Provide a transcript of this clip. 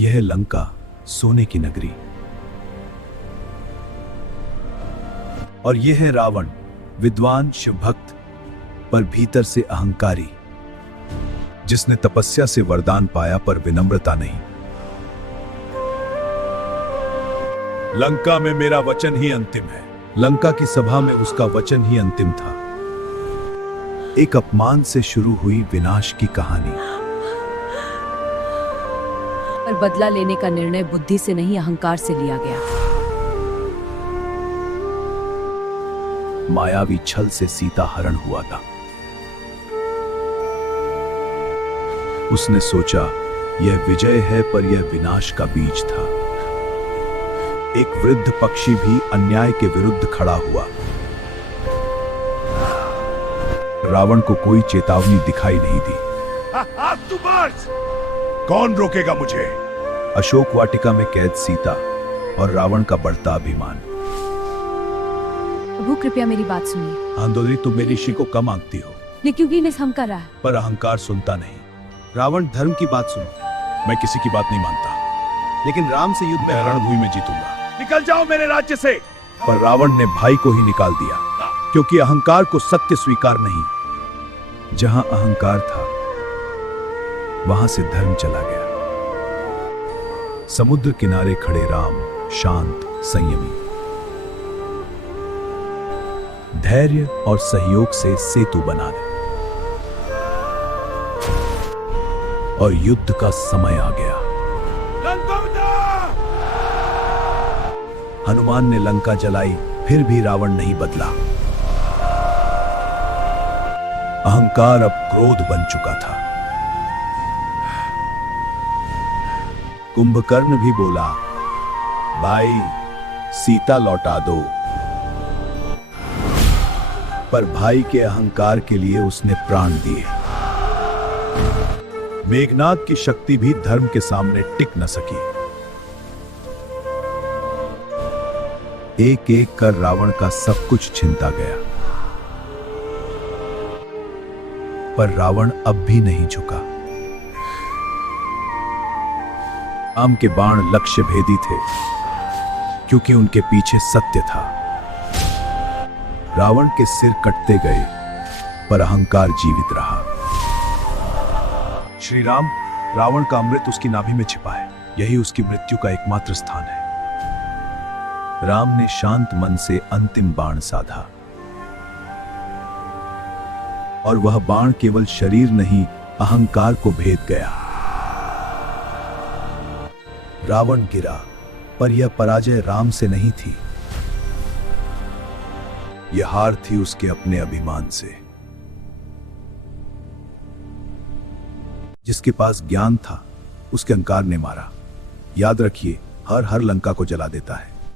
यह है लंका, सोने की नगरी। और यह है रावण, विद्वान, शिवभक्त, पर भीतर से अहंकारी, जिसने तपस्या से वरदान पाया पर विनम्रता नहीं। लंका में मेरा वचन ही अंतिम है। लंका की सभा में उसका वचन ही अंतिम था। एक अपमान से शुरू हुई विनाश की कहानी। पर बदला लेने का निर्णय बुद्धि से नहीं, अहंकार से लिया गया। मायावी छल से सीता हरण हुआ था। उसने सोचा यह विजय है, पर यह विनाश का बीज था। एक वृद्ध पक्षी भी अन्याय के विरुद्ध खड़ा हुआ। रावण को कोई चेतावनी दिखाई नहीं दी। कौन रोकेगा मुझे? अशोक वाटिका में कैद सीता और रावण का बढ़ता अभिमान। प्रभु कृपया मेरी बात सुनिए। आंदोली, तुम मेरी ऋषि को कम आंकती हो, लेकिन क्योंकि इन्हें हम कर रहा है। पर अहंकार सुनता नहीं। रावण, धर्म की बात सुनो। मैं किसी की बात नहीं मानता, लेकिन राम से युद्ध में रणभूमि में जीतूंगा। निकल जाओ मेरे राज्य से। पर रावण ने भाई को ही निकाल दिया, क्योंकि अहंकार को सत्य स्वीकार नहीं। जहां अहंकार था, वहां से धर्म चला गया। समुद्र किनारे खड़े राम, शांत, संयमी, धैर्य और सहयोग से सेतु बना दे। और युद्ध का समय आ गया। हनुमान ने लंका जलाई, फिर भी रावण नहीं बदला। अहंकार अब क्रोध बन चुका था। कुंभकर्ण भी बोला, भाई सीता लौटा दो। पर भाई के अहंकार के लिए उसने प्राण दिए। मेघनाद की शक्ति भी धर्म के सामने टिक न सकी। एक एक कर रावण का सब कुछ छिनता गया। पर रावण अब भी नहीं झुका। राम के बाण लक्ष्य भेदी थे, क्योंकि उनके पीछे सत्य था। रावण के सिर कटते गए, पर अहंकार जीवित रहा। श्री राम, रावण का अमृत उसकी नाभि में छिपा है। यही उसकी मृत्यु का एकमात्र स्थान है। राम ने शांत मन से अंतिम बाण साधा, और वह बाण केवल शरीर नहीं, अहंकार को भेद गया। रावण गिरा, पर यह पराजय राम से नहीं थी। यह हार थी उसके अपने अभिमान से। जिसके पास ज्ञान था, उसके अहंकार ने मारा। याद रखिए, हर लंका को जला देता है।